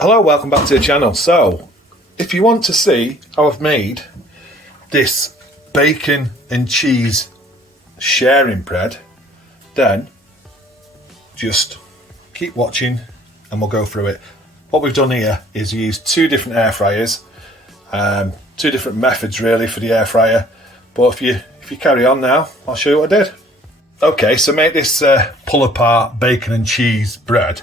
Hello, welcome back to the channel. So, if you want to see how I've made this bacon and cheese sharing bread, then just keep watching and we'll go through it. What we've done here is use two different air fryers, two different methods really for the air fryer. But if you carry on now, I'll show you what I did. Okay, so make this pull apart bacon and cheese bread.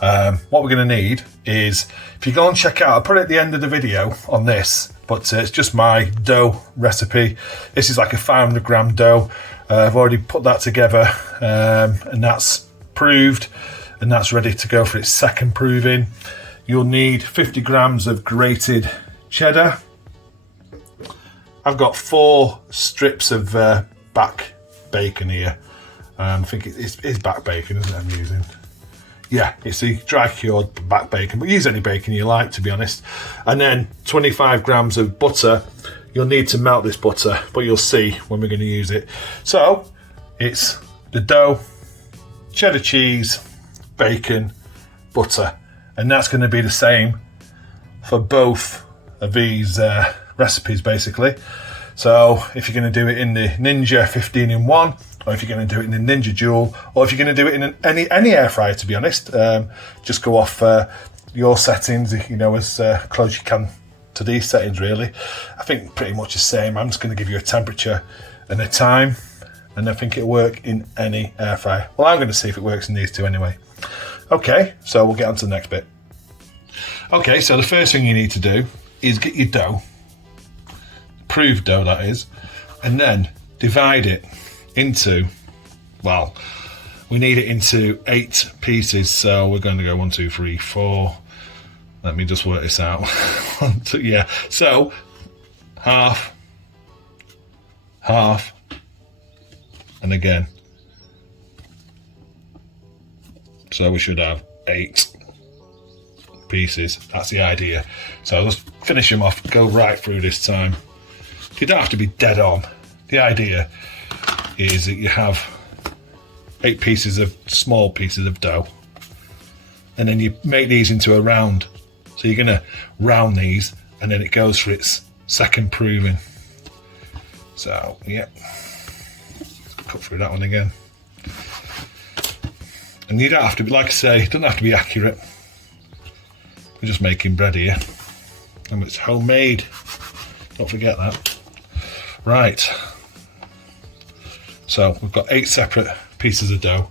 What we're going to need is, if you go and check out, I'll put it at the end of the video on this, but it's just my dough recipe. This is like a 500 gram dough. I've already put that together and that's proved and that's ready to go for its second proving. You'll need 50 grams of grated cheddar. I've got 4 strips of back bacon here. I think it's back bacon, isn't it, I'm using? Yeah, it's the dry cured back bacon, but use any bacon you like, to be honest. And then 25 grams of butter. You'll need to melt this butter, but you'll see when we're going to use it. So it's the dough, cheddar cheese, bacon, butter, and that's going to be the same for both of these recipes basically. So if you're going to do it in the Ninja 15-in-1, or if you're going to do it in the Ninja Dual, or if you're going to do it in any air fryer, to be honest, just go off your settings, you know, as close as you can to these settings really. I think pretty much the same. I'm just going to give you a temperature and a time, and I think it'll work in any air fryer. Well, I'm going to see if it works in these two anyway. Okay, so we'll get on to the next bit. Okay, so the first thing you need to do is get your dough, proved dough that is, and then divide it into, well, we need it into 8 pieces. So we're going to go 1, 2, 3, 4. Let me just work this out. 1, 2, yeah. So half, half, and again. So we should have 8 pieces. That's the idea. So let's finish them off, go right through this time. You don't have to be dead on. The idea is that you have 8 pieces of small pieces of dough, and then you make these into a round. So you're going to round these, and then it goes for its second proving. So yep, cut through that one again. And you don't have to be, like I say, it doesn't have to be accurate. We're just making bread here, and it's homemade. Don't forget that. Right. So we've got 8 separate pieces of dough.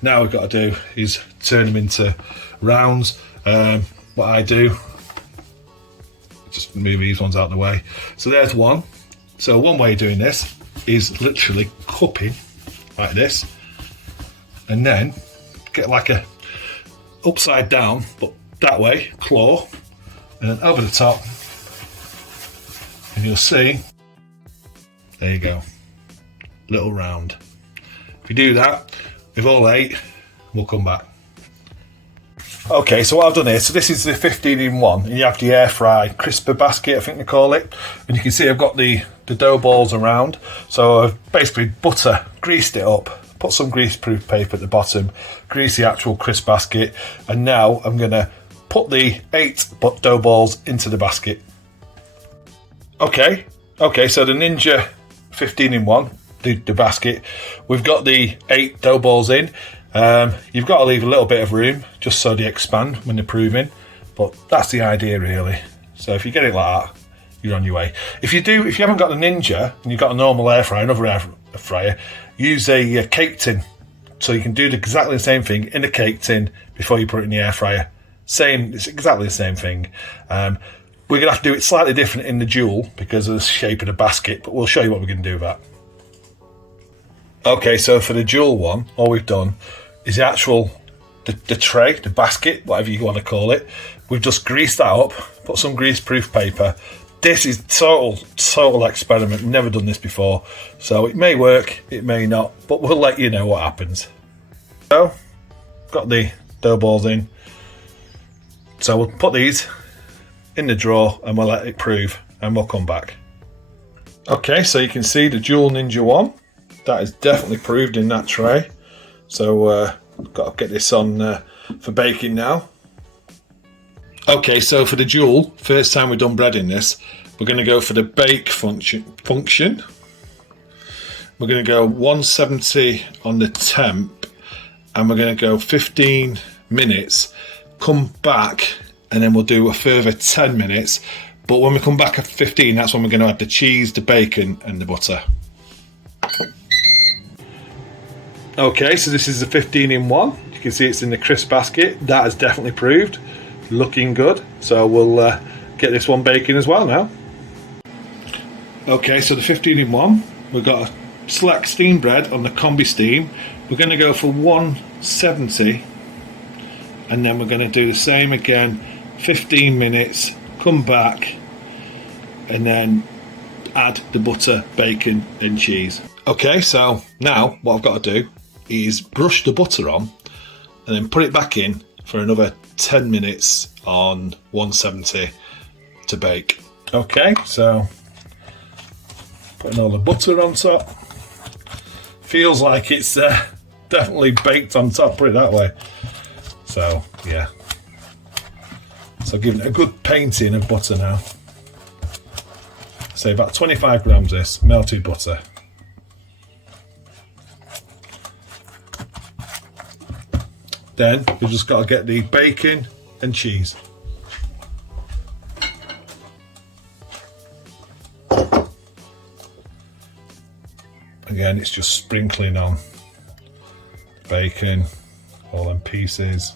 Now we've got to do is turn them into rounds. What I do, just move these ones out of the way. So there's one. So one way of doing this is literally cupping like this, and then get like a upside down, but that way, claw, and then over the top, and you'll see, there you go, little round. If you do that with all 8, we'll come back. Okay, so what I've done here, so this is the 15-in-1, and you have the air fry crisper basket, I think they call it, and you can see I've got the dough balls around. So I've basically greased it up, put some grease-proof paper at the bottom, grease the actual crisp basket, and now I'm going to put the 8 dough balls into the basket. Okay, so the Ninja 15-in-1, the basket, we've got the 8 dough balls in. You've got to leave a little bit of room just so they expand when they're proving, but that's the idea really. So if you get it like that, you're on your way. If you haven't got the Ninja and you've got a normal air fryer, another air fryer, use a cake tin, so you can do exactly the same thing in a cake tin before you put it in the air fryer. It's exactly the same thing. We're going to have to do it slightly different in the Dual because of the shape of the basket, but we'll show you what we're going to do with that. Okay, so for the Dual one, all we've done is the actual, the tray, the basket, whatever you want to call it. We've just greased that up, put some grease-proof paper. This is total experiment. Never done this before, so it may work, it may not, but we'll let you know what happens. So, got the dough balls in. So we'll put these in the drawer and we'll let it prove, and we'll come back. Okay, so you can see the Dual Ninja one. That is definitely proved in that tray. So got to get this on for baking now. Okay, so for the Dual, first time we've done bread in this, we're going to go for the bake function. We're going to go 170 on the temp, and we're going to go 15 minutes, come back, and then we'll do a further 10 minutes. But when we come back at 15, that's when we're going to add the cheese, the bacon, and the butter. Okay, so this is the 15 in 1. You can see it's in the crisp basket. That has definitely proved. Looking good. So we'll get this one baking as well now. Okay, so the 15 in 1. We've got a slack steam bread on the combi steam. We're going to go for 170. And then we're going to do the same again. 15 minutes. Come back. And then add the butter, bacon and cheese. Okay, so now what I've got to do is brush the butter on and then put it back in for another 10 minutes on 170 to bake. Okay, so putting all the butter on top. Feels like it's definitely baked on top, put it that way. So yeah, so giving it a good painting of butter now. Say about 25 grams this melted butter. Then you've just got to get the bacon and cheese. Again, it's just sprinkling on bacon, all in pieces.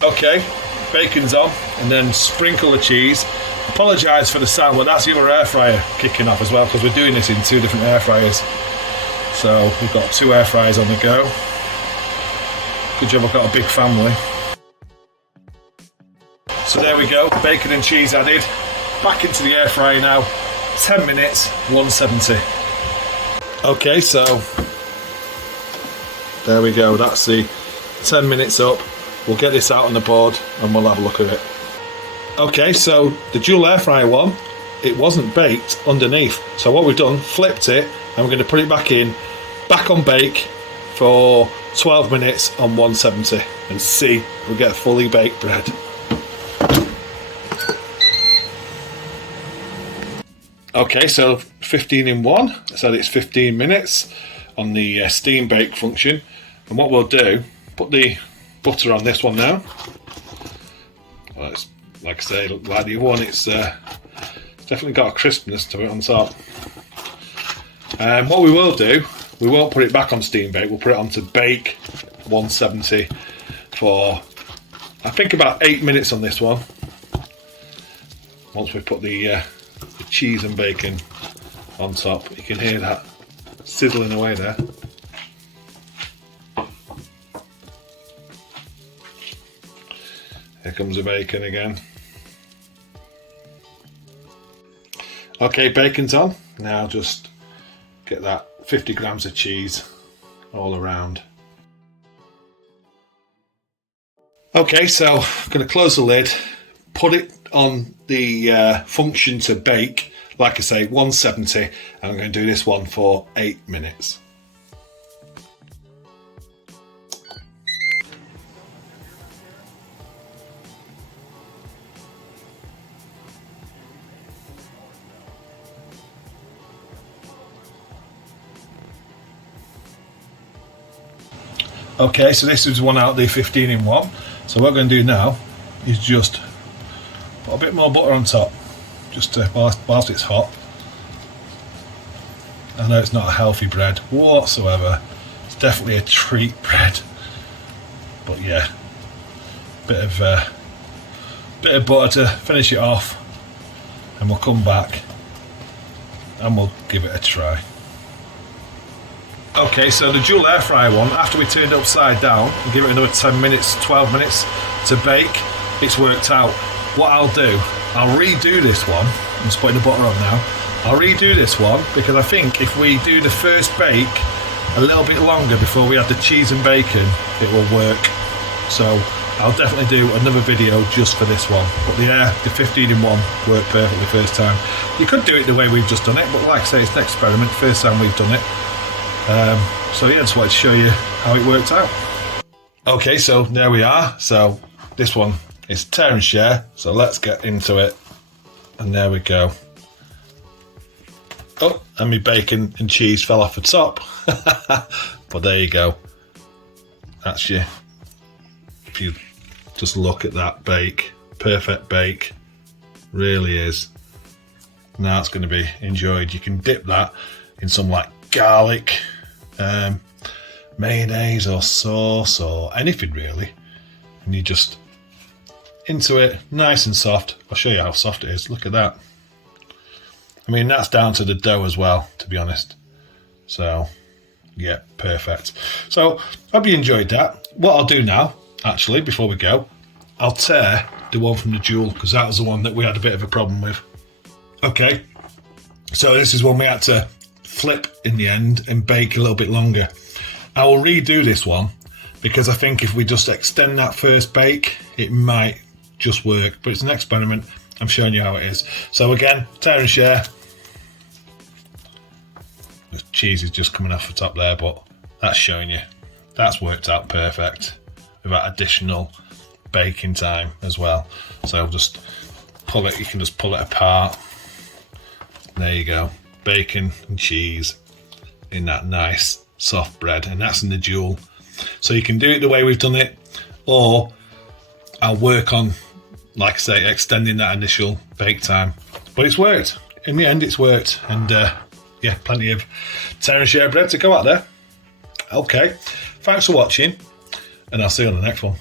Okay, bacon's on, and then sprinkle the cheese. Apologise for the sound, but that's the other air fryer kicking off as well, because we're doing this in 2 different air fryers. So we've got 2 air fryers on the go. Good job I've got a big family. So there we go, bacon and cheese added. Back into the air fryer now. 10 minutes, 170. Okay, so there we go. That's the 10 minutes up. We'll get this out on the board and we'll have a look at it. Okay, so the dual air fryer one, it wasn't baked underneath. So what we've done, flipped it, and we're going to put it back in, back on bake for 12 minutes on 170 and see if we get fully baked bread. Okay, so 15 in 1, so it's 15 minutes on the steam bake function. And what we'll do, put the butter on this one now. Well, it's, like I say, like the other one, it's definitely got a crispness to it on top. And what we will do, we won't put it back on steam bake, we'll put it on to bake 170 for, I think, about 8 minutes on this one. Once we put the cheese and bacon on top, you can hear that sizzling away there. Here comes the bacon again. Okay, bacon's on. Now just get that 50 grams of cheese all around. Okay, so I'm going to close the lid, put it on the function to bake, like I say, 170, and I'm going to do this one for 8 minutes. Okay, so this is one out of the 15 in 1. So what we're going to do now is just put a bit more butter on top, just to, whilst it's hot. I know it's not a healthy bread whatsoever. It's definitely a treat bread. But yeah, bit of butter to finish it off, and we'll come back and we'll give it a try. Okay, so the dual air fryer one, after we turned it upside down and give it another 10 minutes, 12 minutes to bake, it's worked out. What I'll do, I'll redo this one. I'm just putting the butter on now. I'll redo this one because I think if we do the first bake a little bit longer before we add the cheese and bacon, it will work. So I'll definitely do another video just for this one. But the 15 in 1 worked perfectly first time. You could do it the way we've just done it, but like I say, it's an experiment, first time we've done it. So yeah, just wanted to show you how it worked out. Okay, so there we are. So this one is tear and share. So let's get into it. And there we go. Oh, and my bacon and cheese fell off the top. But there you go. That's you. If you just look at that bake, perfect bake, really is. Now it's going to be enjoyed. You can dip that in some like garlic, mayonnaise or sauce or anything really, and you just into it, nice and soft. I'll show you how soft it is. Look at that. I mean, that's down to the dough as well, to be honest. So yeah, perfect. So hope you enjoyed that. What I'll do now, actually, before we go, I'll tear the one from the Dual, because that was the one that we had a bit of a problem with. Okay, so this is one we had to flip in the end and bake a little bit longer. I will redo this one because I think if we just extend that first bake, it might just work, but it's an experiment. I'm showing you how it is. So again, tear and share. The cheese is just coming off the top there, but that's showing you. That's worked out perfect with that additional baking time as well. So just pull it, you can just pull it apart. There you go. Bacon and cheese in that nice soft bread, and that's in the Dual. So you can do it the way we've done it, or I'll work on, like I say, extending that initial bake time. But it's worked. In the end, it's worked. And yeah, plenty of tear and share bread to go out there. Okay, thanks for watching, and I'll see you on the next one.